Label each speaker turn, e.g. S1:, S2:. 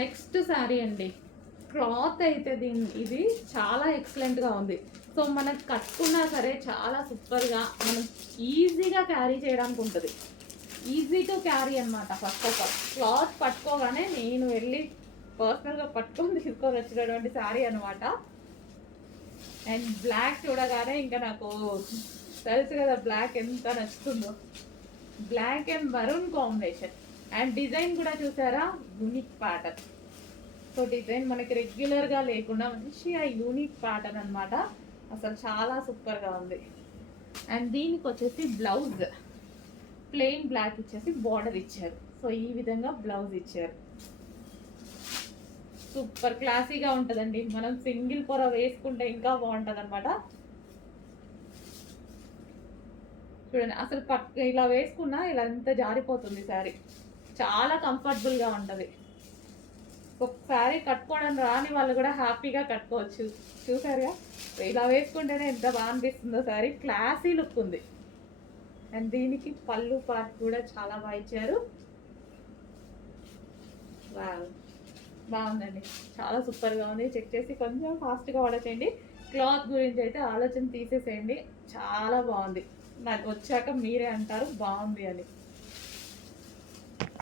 S1: Next sari అండి. Cloth అయితే దీని ఇది చాలా ఎక్సలెంట్గా ఉంది. సో మనం కట్టుకున్నా సరే చాలా సూపర్గా మనం ఈజీగా క్యారీ చేయడానికి ఉంటుంది. ఈజీ టు క్యారీ అనమాట ఫస్ట్ ఆఫ్ ఆల్ క్లాత్ పట్టుకోగానే నేను వెళ్ళి పర్సనల్గా పట్టుకొని తీసుకొని వచ్చినటువంటి శారీ అనమాట అండ్ బ్లాక్ చూడగానే ఇంకా నాకు తెలుసు కదా బ్లాక్ ఎంత నచ్చుతుందో. Black and maroon combination and design కూడా చూసారా? యూనిక్ ప్యాటర్న్ సో డిజైన్ మనకి రెగ్యులర్గా లేకుండా మంచిగా యూనిక్ ప్యాటర్న్ అన్నమాట. అసలు చాలా సూపర్గా ఉంది. అండ్ దీనికి వచ్చేసి బ్లౌజ్ ప్లెయిన్ బ్లాక్ ఇచ్చేసి బార్డర్ ఇచ్చారు. సో ఈ విధంగా బ్లౌజ్ ఇచ్చారు. సూపర్ క్లాసీగా ఉంటుందండి. మనం సింగిల్ పొర వేసుకుంటే ఇంకా బాగుంటుంది అనమాట చూడండి అసలు పక్క ఇలా వేసుకున్నా ఇలా ఎంత జారిపోతుంది సారీ చాలా కంఫర్టబుల్గా ఉంటుంది. ఒక శారీ కట్టుకోవడం రాని వాళ్ళు కూడా హ్యాపీగా కట్టుకోవచ్చు. చూసారుగా? ఇలా వేసుకుంటేనే ఎంత బాగా అనిపిస్తుందో. శారీ క్లాసీ లుక్ ఉంది. అండ్ దీనికి పళ్ళు పార్ట్ కూడా చాలా బాగా ఇచ్చారు. వావ్ బాగుందండి. చాలా సూపర్గా ఉంది. చెక్ చేసి కొంచెం ఫాస్ట్గా ఆర్డర్ చేయండి క్లాత్ గురించి అయితే ఆలోచన తీసేసేయండి. చాలా బాగుంది. నాకు వచ్చాక మీరే అంటారు. బాగుంది అని.